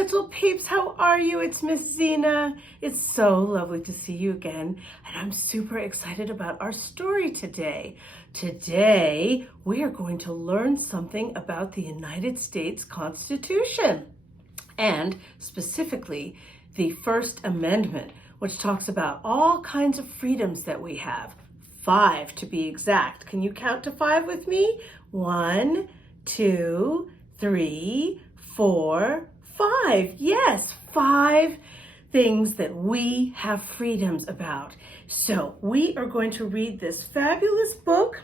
little peeps, how are you? It's Miss Zena. It's so lovely to see you again, and I'm super excited about our story today. Today, we are going to learn something about the United States Constitution, and specifically the First Amendment, which talks about all kinds of freedoms that we have. 5 to be exact. Can you count to 5 with me? 1, 2, 3, 4, 5. Yes, 5 things that we have freedoms about. So we are going to read this fabulous book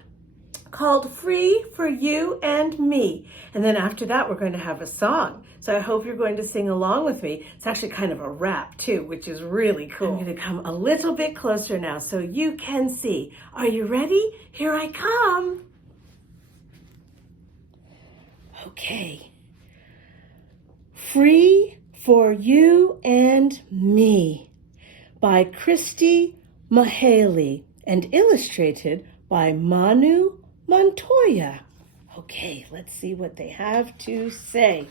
called Free for You and Me. And then after that, we're going to have a song. So I hope you're going to sing along with me. It's actually kind of a rap too, which is really cool. I'm going to come a little bit closer now so you can see. Are you ready? Here I come. Okay. Free for You and Me by Christy, Mihaly, and illustrated by Manu, Montoya. Okay, let's see what they have to say.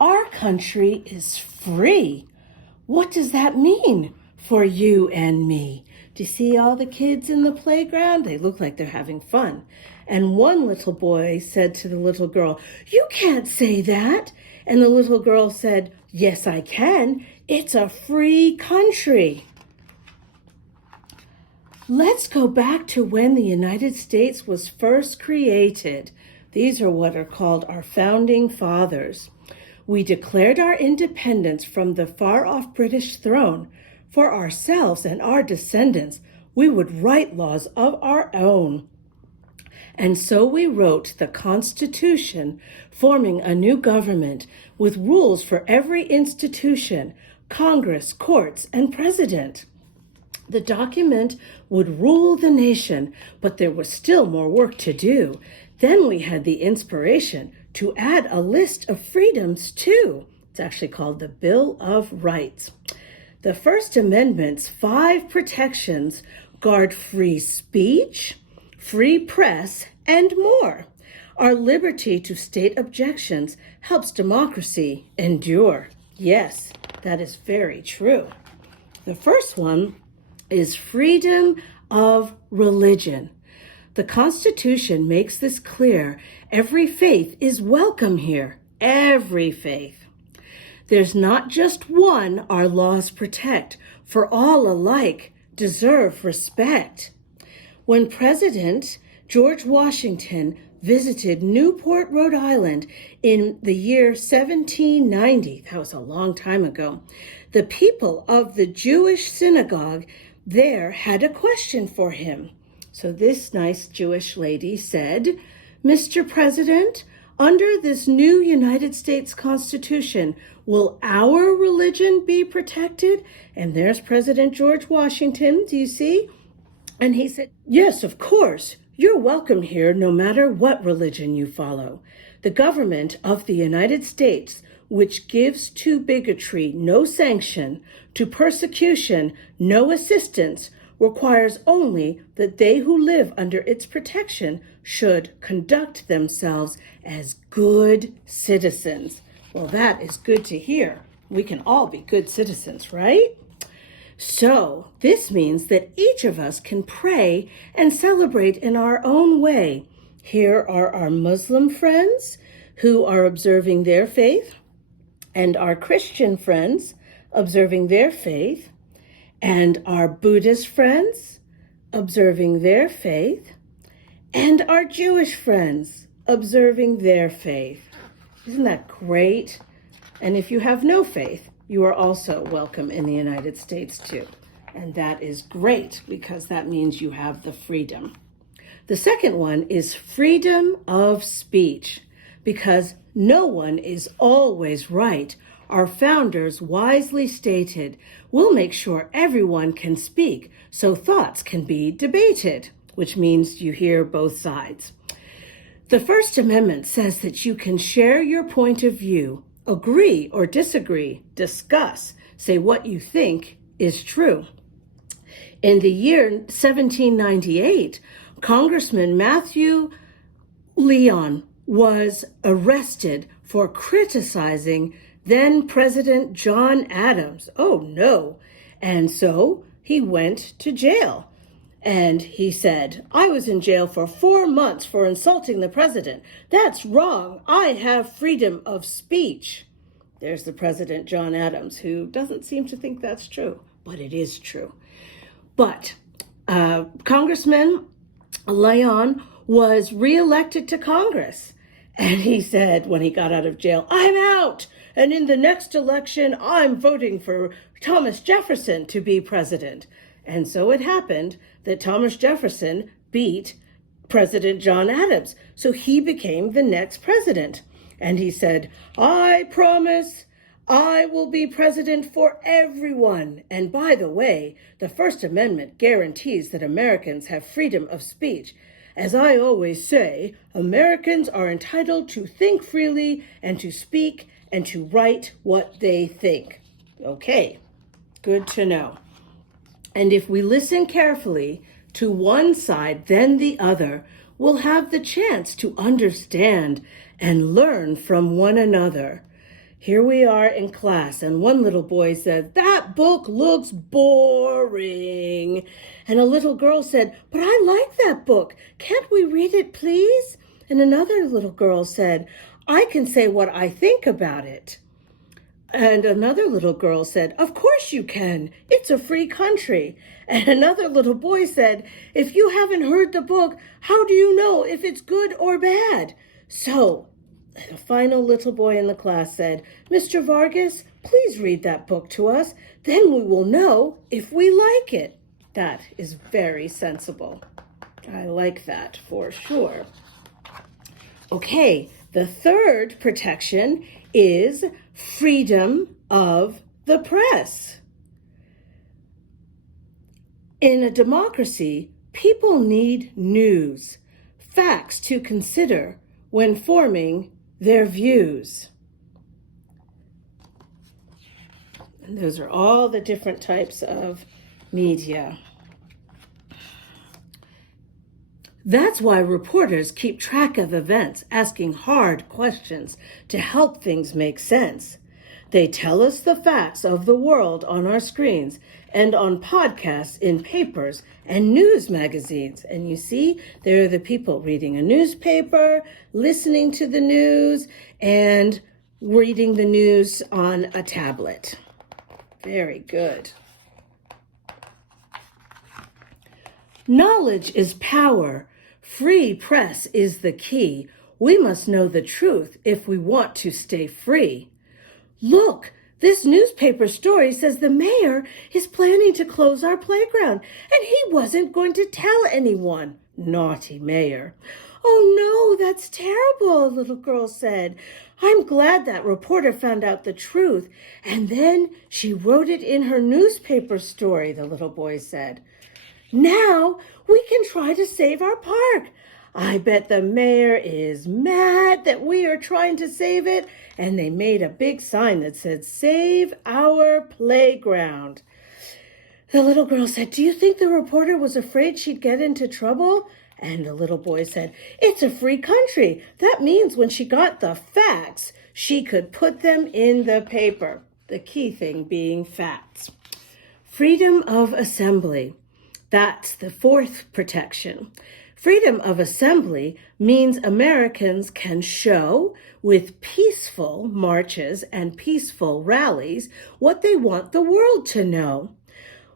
Our country is free. What does that mean for you and me? Do you see all the kids in the playground? They look like they're having fun. And one little boy said to the little girl, "You can't say that." And the little girl said, "Yes, I can. It's a free country." Let's go back to when the United States was first created. These are what are called our founding fathers. We declared our independence from the far-off British throne. For ourselves and our descendants, we would write laws of our own. And so we wrote the Constitution, forming a new government with rules for every institution, Congress, courts, and president. The document would rule the nation, but there was still more work to do. Then we had the inspiration to add a list of freedoms too. It's actually called the Bill of Rights. The First Amendment's 5 protections guard free speech, free press, and more. Our liberty to state objections helps democracy endure. Yes, that is very true. The first one is freedom of religion. The Constitution makes this clear. Every faith is welcome here. Every faith. There's not just one our laws protect, for all alike deserve respect. When President George Washington visited Newport, Rhode Island in the year 1790, that was a long time ago, the people of the Jewish synagogue there had a question for him. So this nice Jewish lady said, "Mr. President, under this new United States Constitution, will our religion be protected?" And there's President George Washington, do you see? And he said, "Yes, of course. You're welcome here no matter what religion you follow. The government of the United States, which gives to bigotry no sanction, to persecution no assistance, requires only that they who live under its protection should conduct themselves as good citizens." Well, that is good to hear. We can all be good citizens, right? So this means that each of us can pray and celebrate in our own way. Here are our Muslim friends who are observing their faith, and our Christian friends observing their faith, and our Buddhist friends observing their faith, and our Jewish friends observing their faith. Isn't that great? And if you have no faith, you are also welcome in the United States too. And that is great because that means you have the freedom. The second one is freedom of speech, because no one is always right. Our founders wisely stated, "We'll make sure everyone can speak so thoughts can be debated," which means you hear both sides. The First Amendment says that you can share your point of view, agree or disagree, discuss, say what you think is true. In the year 1798, Congressman Matthew Lyon was arrested for criticizing then President John Adams. Oh no. And so he went to jail. And he said, I was in jail for 4 months for insulting the president. That's wrong. I have freedom of speech. There's the President John Adams, who doesn't seem to think that's true, but it is true. But Congressman Leon was reelected to Congress. And he said when he got out of jail, I'm out. And in the next election, I'm voting for Thomas Jefferson to be president. And so it happened that Thomas Jefferson beat President John Adams. So he became the next president. And he said, I promise I will be president for everyone. And by the way, the First Amendment guarantees that Americans have freedom of speech. As I always say, Americans are entitled to think freely and to speak and to write what they think. Okay, good to know. And if we listen carefully to one side, then the other, we'll have the chance to understand and learn from one another. Here we are in class, and one little boy said, that book looks boring. And a little girl said, but I like that book. Can't we read it, please? And another little girl said, I can say what I think about it. And another little girl said, of course you can. It's a free country. And another little boy said, if you haven't heard the book, how do you know if it's good or bad? So the final little boy in the class said, Mr. Vargas, please read that book to us. Then we will know if we like it. That is very sensible. I like that for sure. Okay, the third protection is freedom of the press. In a democracy, people need news, facts to consider when forming their views. And those are all the different types of media. That's why reporters keep track of events, asking hard questions to help things make sense. They tell us the facts of the world on our screens and on podcasts in papers and news magazines. And you see, there are the people reading a newspaper, listening to the news, and reading the news on a tablet. Very good. Knowledge is power. Free press is the key. We must know the truth if we want to stay free. Look, this newspaper story says the mayor is planning to close our playground, and he wasn't going to tell anyone. Naughty mayor. Oh no, that's terrible, a little girl said. I'm glad that reporter found out the truth, and then she wrote it in her newspaper story, the little boy said. Now we can try to save our park. I bet the mayor is mad that we are trying to save it. And they made a big sign that said, Save our playground. The little girl said, do you think the reporter was afraid she'd get into trouble? And the little boy said, it's a free country. That means when she got the facts, she could put them in the paper. The key thing being facts. Freedom of assembly. That's the fourth protection. Freedom of assembly means Americans can show with peaceful marches and peaceful rallies what they want the world to know.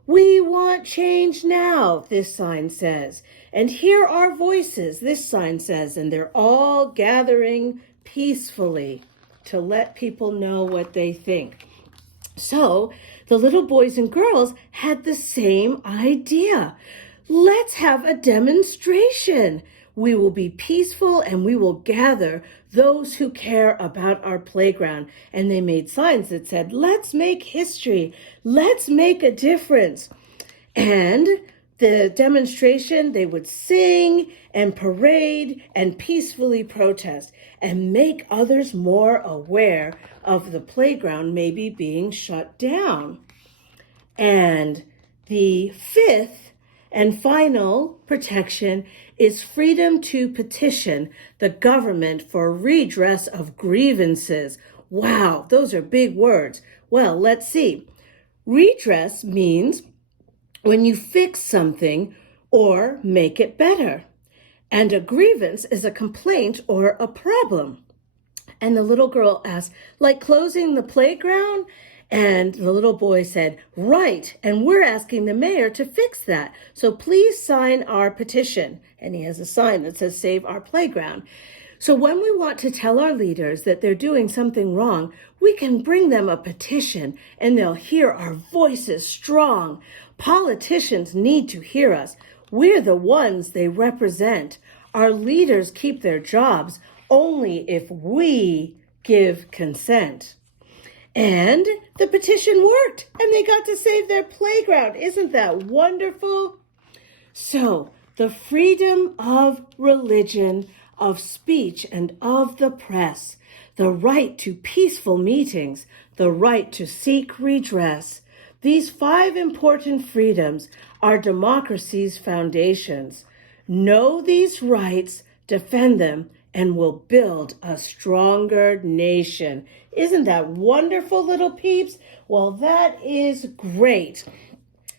We want change now, this sign says. And hear our voices, this sign says. And they're all gathering peacefully to let people know what they think. So the little boys and girls had the same idea. Let's have a demonstration. We will be peaceful and we will gather those who care about our playground. And they made signs that said, let's make history. Let's make a difference. And the demonstration, they would sing and parade and peacefully protest and make others more aware of the playground maybe being shut down. And the fifth And final protection is freedom to petition the government for redress of grievances. Wow, those are big words. Well, let's see. Redress means when you fix something or make it better. And a grievance is a complaint or a problem. And the little girl asked, like closing the playground? And the little boy said, right, and we're asking the mayor to fix that. So please sign our petition. And he has a sign that says, save our playground. So when we want to tell our leaders that they're doing something wrong, we can bring them a petition and they'll hear our voices strong. Politicians need to hear us. We're the ones they represent. Our leaders keep their jobs only if we give consent. And the petition worked, and they got to save their playground. Isn't that wonderful? So, the freedom of religion, of speech, and of the press, the right to peaceful meetings, the right to seek redress. These 5 important freedoms are democracy's foundations. Know these rights, defend them, and we'll build a stronger nation. Isn't that wonderful, little peeps? Well, that is great.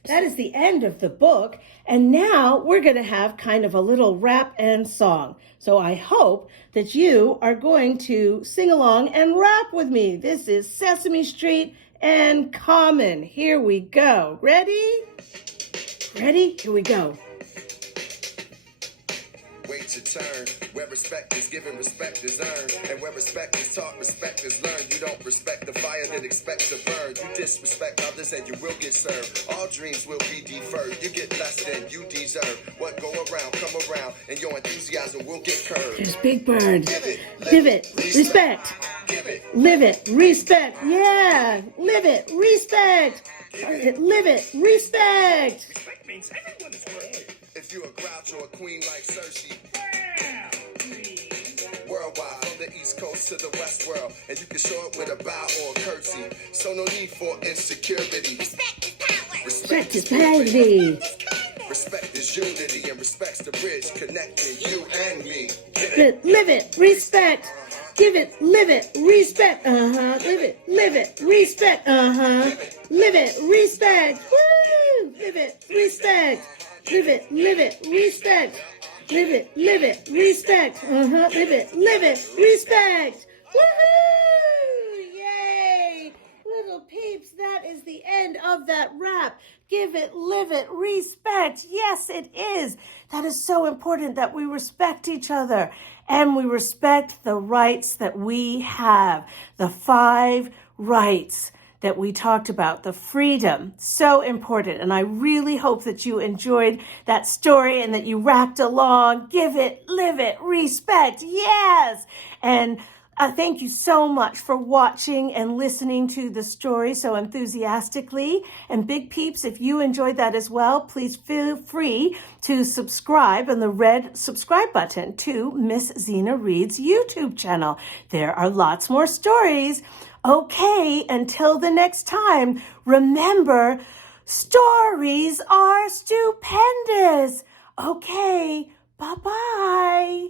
That is the end of the book. And now we're going to have kind of a little rap and song. So I hope that you are going to sing along and rap with me. This is Sesame Street and Common. Here we go. Ready? Ready? Here we go. Wait your turn. Where respect is given, respect is earned. And where respect is taught, respect is learned. You don't respect the fire, then expect to burn. You disrespect others and you will get served. All dreams will be deferred. You get less than you deserve. What go around, come around, and your enthusiasm will get curbed. There's Big Bird. Live it, respect. Live it, respect. Yeah, live it, respect. Live it, respect. Respect means everyone is worthy. If you're a grouch or a queen like Cersei. Worldwide, from the East Coast to the West world, and you can show it with a bow or a curtsy. So no need for insecurity. Respect is power. Respect is purity. Respect is unity, and respect's the bridge connecting you and me. Live it, respect. Give it, live it, respect. Live it, respect. Live it, respect. Woo! Live it, respect. Live it, respect. Live it, respect. Live it, respect. Woohoo! Yay! Little peeps, that is the end of that rap. Give it, live it, respect. Yes, it is. That is so important that we respect each other and we respect the rights that we have. The 5 rights that we talked about, the freedom, so important. And I really hope that you enjoyed that story and that you rapped along. Give it, live it, respect. Yes. And thank you so much for watching and listening to the story so enthusiastically. And big peeps, if you enjoyed that as well, please feel free to subscribe on the red subscribe button to Miss Zena Reads YouTube channel. There are lots more stories. Okay, until the next time, remember, stories are stupendous. Okay, bye-bye.